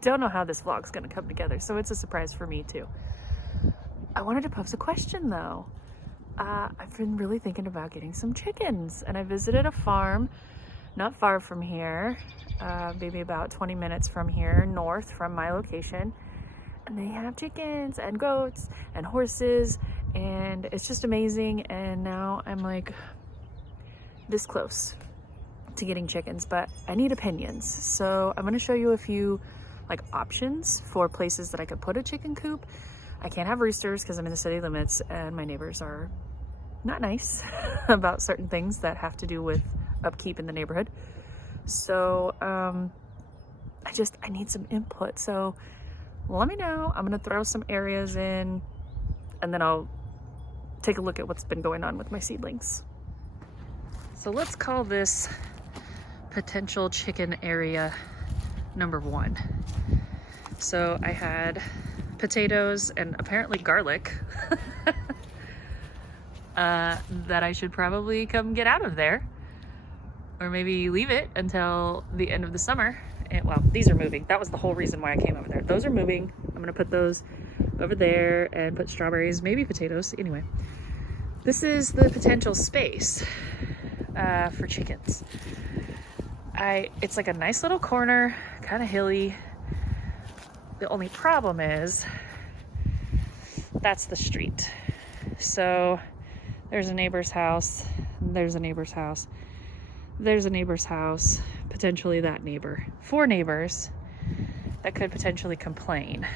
don't know how this vlog's gonna come together, so it's a surprise for me too. I wanted to pose a question though. I've been really thinking about getting some chickens, and I visited a farm not far from here, maybe about 20 minutes from here, north from my location, and they have chickens and goats and horses, and it's just amazing. And now I'm like this close to getting chickens, but I need opinions. So I'm gonna show you a few like options for places that I could put a chicken coop. I can't have roosters because I'm in the city limits and my neighbors are not nice about certain things that have to do with upkeep in the neighborhood. So I need some input. So let me know. I'm gonna throw some areas in and then I'll take a look at what's been going on with my seedlings. So let's call this potential chicken area number 1. So I had potatoes and apparently garlic that I should probably come get out of there, or maybe leave it until the end of the summer. And well, these are moving. That was the whole reason why I came over there. Those are moving. I'm gonna put those over there and put strawberries, maybe potatoes. Anyway, this is the potential space for chickens. It's like a nice little corner, kind of hilly. The only problem is that's the street. So there's a neighbor's house, there's a neighbor's house, there's a neighbor's house, potentially that neighbor. 4 neighbors that could potentially complain.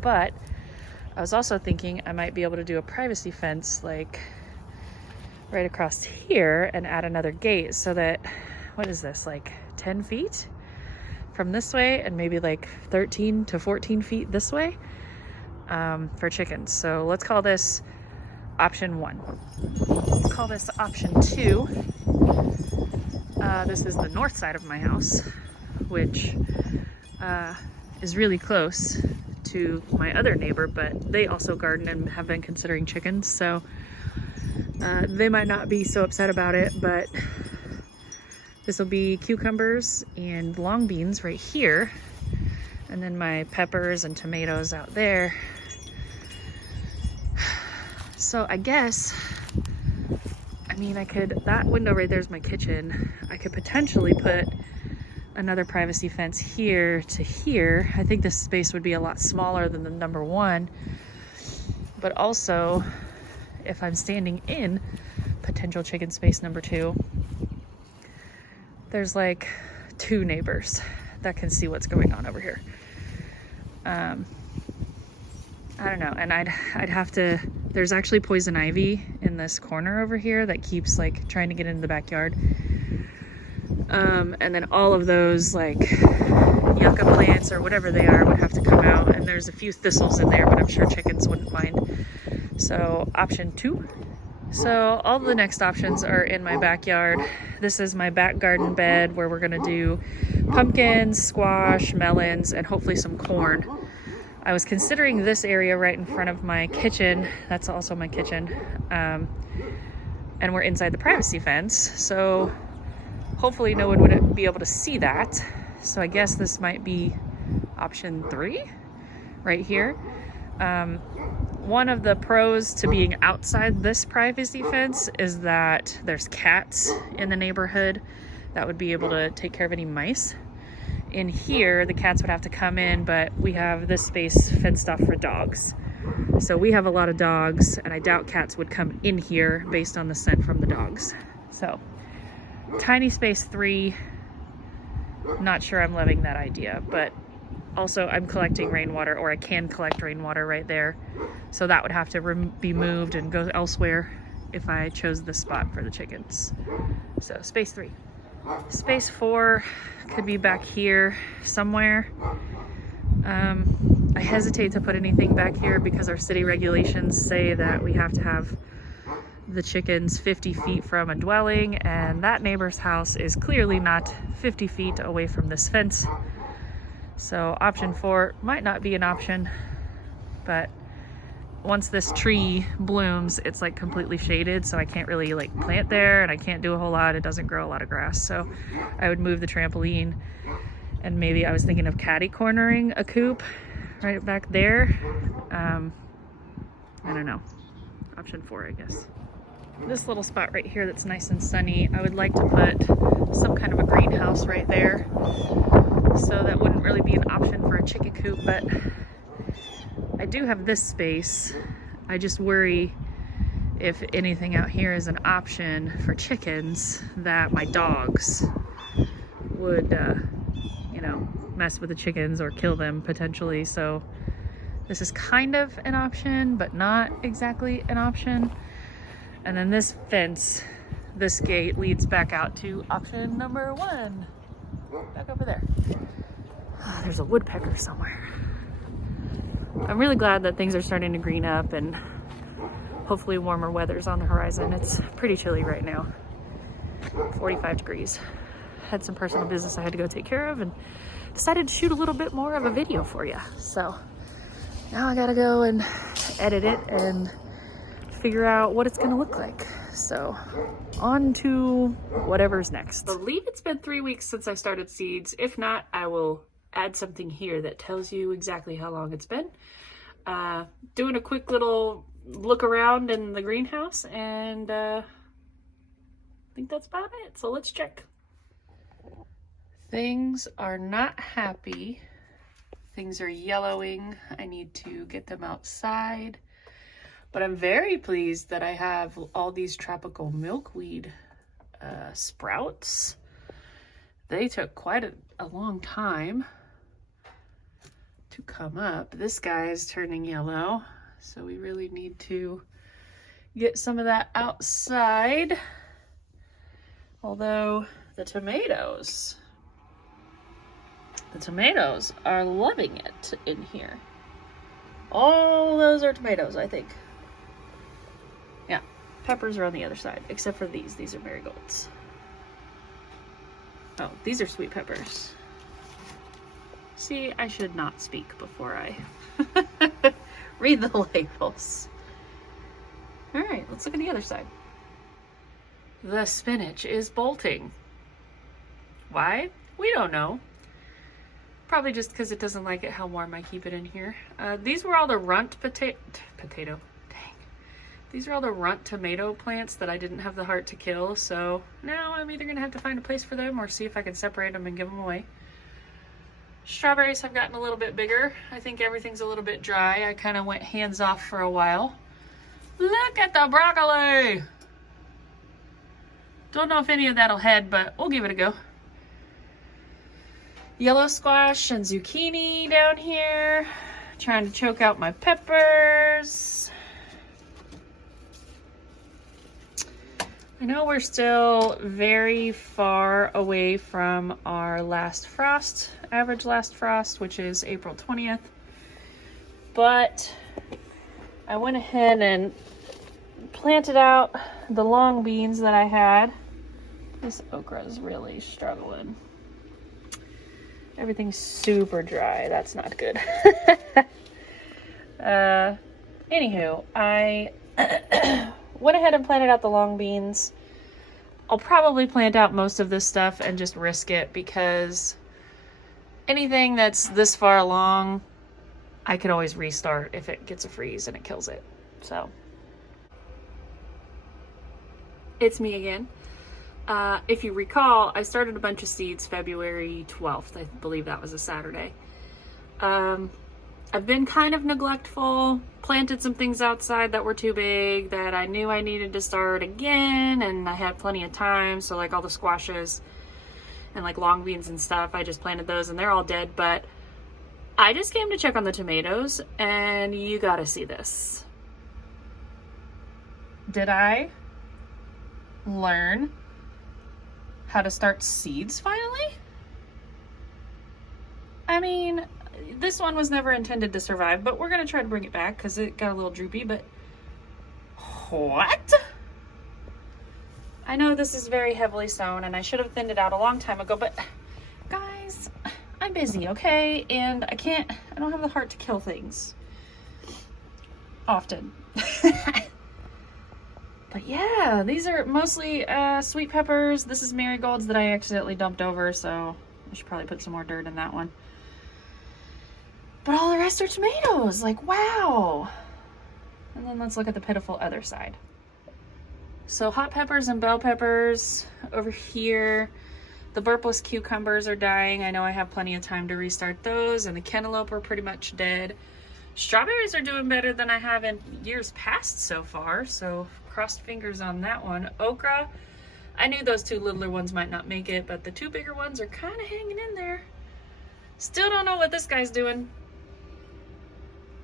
But I was also thinking I might be able to do a privacy fence like right across here and add another gate so that, what is this, like 10 feet from this way and maybe like 13 to 14 feet this way for chickens. So let's call this option 1. Let's call this option 2. This is the north side of my house, which is really close to my other neighbor, but they also garden and have been considering chickens. So they might not be so upset about it, but this will be cucumbers and long beans right here, and then my peppers and tomatoes out there. So I guess, I mean, that window right there is my kitchen. I could potentially put another privacy fence here to here. I think this space would be a lot smaller than the number 1, but also if I'm standing in potential chicken space number 2, there's like 2 neighbors that can see what's going on over here. I don't know, and I'd have to, there's actually poison ivy in this corner over here that keeps like trying to get into the backyard. And then all of those like yucca plants or whatever they are would have to come out, and there's a few thistles in there, but I'm sure chickens wouldn't mind. So option 2. So all the next options are in my backyard. This is my back garden bed where we're gonna do pumpkins, squash, melons, and hopefully some corn. I was considering this area right in front of my kitchen. That's also my kitchen. And we're inside the privacy fence. So hopefully no one would be able to see that. So I guess this might be option 3 right here. One of the pros to being outside this privacy fence is that there's cats in the neighborhood that would be able to take care of any mice. In here, the cats would have to come in, but we have this space fenced off for dogs. So we have a lot of dogs, and I doubt cats would come in here based on the scent from the dogs. So tiny space 3, not sure I'm loving that idea, but also I'm collecting rainwater, or I can collect rainwater right there. So that would have to be moved and go elsewhere if I chose this spot for the chickens. So space 3. Space 4 could be back here somewhere. I hesitate to put anything back here because our city regulations say that we have to have the chickens 50 feet from a dwelling, and that neighbor's house is clearly not 50 feet away from this fence. So option 4 might not be an option, but once this tree blooms, it's like completely shaded, so I can't really like plant there, and I can't do a whole lot. It doesn't grow a lot of grass, so I would move the trampoline And maybe I was thinking of catty cornering a coop right back there. I don't know. Option 4, I guess. This little spot right here that's nice and sunny, I would like to put some kind of a greenhouse right there. So that wouldn't really be an option for a chicken coop, but I do have this space. I just worry if anything out here is an option for chickens that my dogs would, you know, mess with the chickens or kill them potentially. So this is kind of an option, but not exactly an option. And then this fence, this gate leads back out to option number 1. Back over there. Oh, there's a woodpecker somewhere. I'm really glad that things are starting to green up and hopefully warmer weather's on the horizon. It's pretty chilly right now. 45 degrees. Had some personal business I had to go take care of and decided to shoot a little bit more of a video for you. So now I gotta go and edit it and figure out what it's gonna look like. So on to whatever's next. I believe it's been 3 weeks since I started seeds. If not, I will add something here that tells you exactly how long it's been. Doing a quick little look around in the greenhouse, and I think that's about it. So let's check. Things are not happy. Things are yellowing. I need to get them outside. But I'm very pleased that I have all these tropical milkweed sprouts. They took quite a long time to come up. This guy is turning yellow, so we really need to get some of that outside. Although the tomatoes are loving it in here. All those are tomatoes, I think. Yeah, peppers are on the other side, except for these. These are marigolds. Oh, these are sweet peppers. See, I should not speak before I read the labels. All right, let's look at the other side. The spinach is bolting. Why? We don't know. Probably just because it doesn't like it how warm I keep it in here. These were all the runt These are all the runt tomato plants that I didn't have the heart to kill, so now I'm either gonna have to find a place for them or see if I can separate them and give them away. Strawberries have gotten a little bit bigger. I think everything's a little bit dry. I kind of went hands off for a while. Look at the broccoli! Don't know if any of that'll head, but we'll give it a go. Yellow squash and zucchini down here. Trying to choke out my peppers. I know we're still very far away from our last frost, average last frost, which is April 20th. But I went ahead and planted out the long beans that I had. This okra is really struggling. Everything's super dry. That's not good. Anywho, I went ahead and planted out the long beans. I'll probably plant out most of this stuff and just risk it because anything that's this far along, I can always restart if it gets a freeze and it kills it. So, it's me again. If you recall, I started a bunch of seeds February 12th. I believe that was a Saturday. I've been kind of neglectful, planted some things outside that were too big that I knew I needed to start again, and I had plenty of time, so like all the squashes and like long beans and stuff, I just planted those and they're all dead. But I just came to check on the tomatoes, and you gotta see this. Did I learn how to start seeds finally? I mean, this one was never intended to survive, but we're gonna try to bring it back because it got a little droopy. But what? I know this is very heavily sown and I should have thinned it out a long time ago, but guys, I'm busy, okay? And I don't have the heart to kill things often. But yeah, these are mostly sweet peppers. This is marigolds that I accidentally dumped over, so I should probably put some more dirt in that one. But all the rest are tomatoes. Like, wow. And then let's look at the pitiful other side. So hot peppers and bell peppers over here. The burpless cucumbers are dying. I know I have plenty of time to restart those, and the cantaloupe are pretty much dead. Strawberries are doing better than I have in years past so far, so crossed fingers on that one. Okra, I knew those two littler ones might not make it, but the two bigger ones are kind of hanging in there. Still don't know what this guy's doing.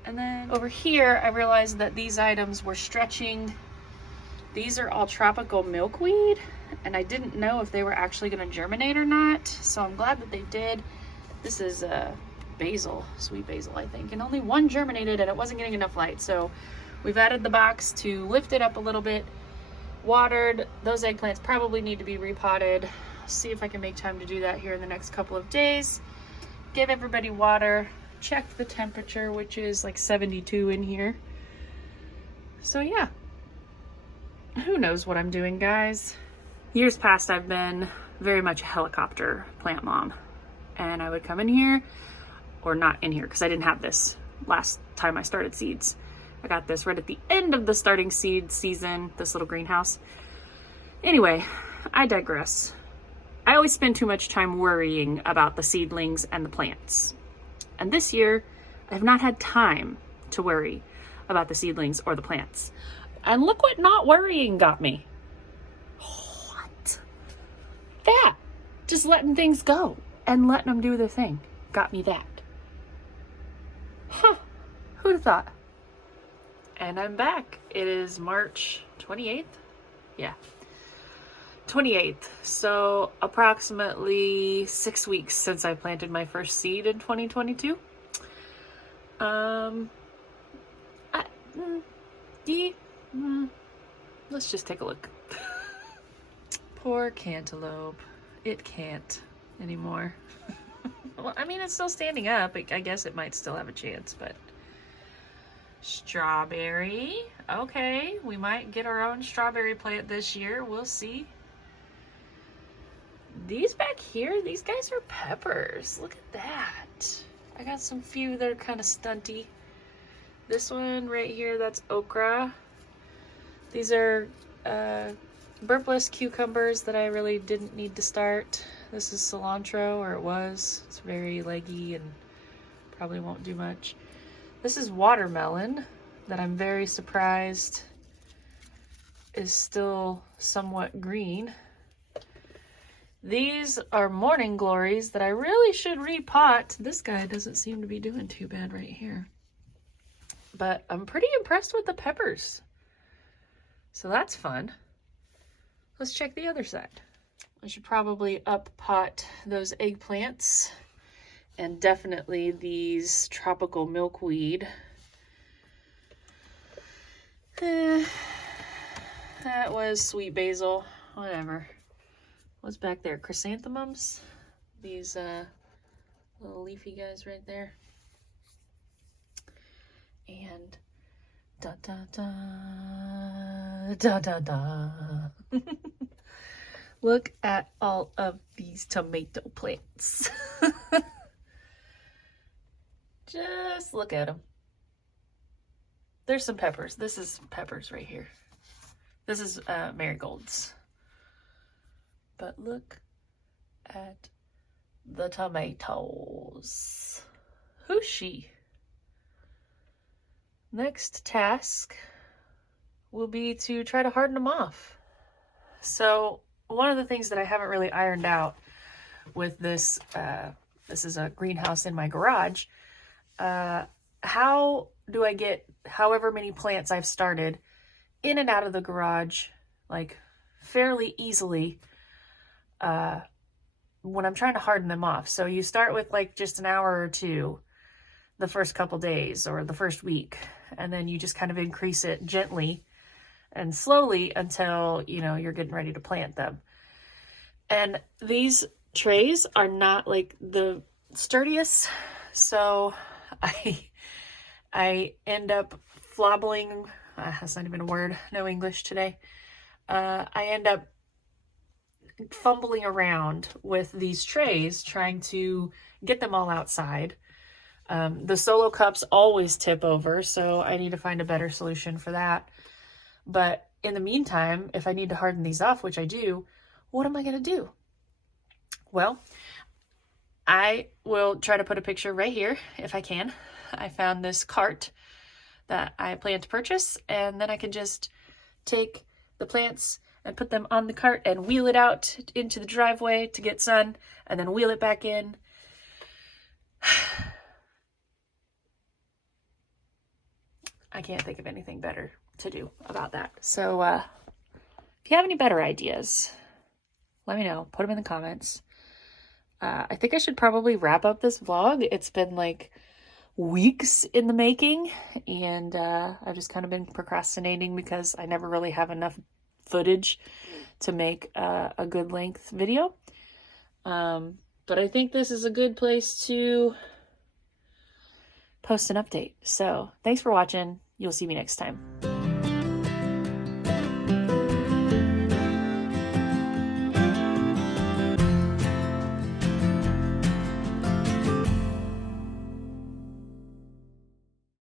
And then over here, I realized that these items were stretching. These are all tropical milkweed, and I didn't know if they were actually going to germinate or not, so I'm glad that they did. This is basil, sweet basil, I think, and only one germinated, and it wasn't getting enough light, so we've added the box to lift it up a little bit, watered. Those eggplants probably need to be repotted. I'll see if I can make time to do that here in the next couple of days. Give everybody water, check the temperature, which is like 72 in here. So yeah. Who knows what I'm doing, guys? Years past, I've been very much a helicopter plant mom. And I would come in here, or not in here, because I didn't have this last time I started seeds. I got this right at the end of the starting seed season, this little greenhouse. Anyway, I digress. I always spend too much time worrying about the seedlings and the plants. And this year, I have not had time to worry about the seedlings or the plants. And look what not worrying got me. What? That. Just letting things go and letting them do their thing got me that. Huh. Who'd have thought? And I'm back. It is March 28th. Yeah. 28th. So approximately 6 weeks since I planted my first seed in 2022. Let's just take a look. Poor cantaloupe. It can't anymore. Well, I mean, it's still standing up. I guess it might still have a chance, but... Strawberry. Okay, we might get our own strawberry plant this year. We'll see. These back here, these guys are peppers. Look at that. I got some few that are kind of stunty. This one right here, that's okra. These are burpless cucumbers that I really didn't need to start. This is cilantro, or it was. It's very leggy and probably won't do much. This is watermelon that I'm very surprised is still somewhat green. These are morning glories that I really should repot. This guy doesn't seem to be doing too bad right here. But I'm pretty impressed with the peppers. So that's fun. Let's check the other side. I should probably up pot those eggplants, and definitely these tropical milkweed. That was sweet basil, whatever. What's back there? Chrysanthemums? These little leafy guys right there. And da da da da da da. Look at all of these tomato plants. Just look at them. There's some peppers. This is peppers right here. This is marigolds. But look at the tomatoes. Who's she? Next task will be to try to harden them off. So one of the things that I haven't really ironed out with this, this is a greenhouse in my garage. How do I get however many plants I've started in and out of the garage, like fairly easily, when I'm trying to harden them off? So you start with like just an hour or two the first couple days or the first week, and then you just kind of increase it gently and slowly until, you know, you're getting ready to plant them. And these trays are not like the sturdiest, so I end up flobbling. That's not even a word. No English today. I end up fumbling around with these trays trying to get them all outside. The solo cups always tip over, so I need to find a better solution for that. But in the meantime, if I need to harden these off, which I do, what am I going to do? Well, I will try to put a picture right here if I can. I found this cart that I plan to purchase, and then I can just take the plants and put them on the cart and wheel it out into the driveway to get sun, and then wheel it back in. I can't think of anything better to do about that. So if you have any better ideas, let me know. Put them in the comments. I think I should probably wrap up this vlog. It's been like weeks in the making, and I've just kind of been procrastinating because I never really have enough footage to make a good length video. But I think this is a good place to post an update. So thanks for watching. You'll see me next time.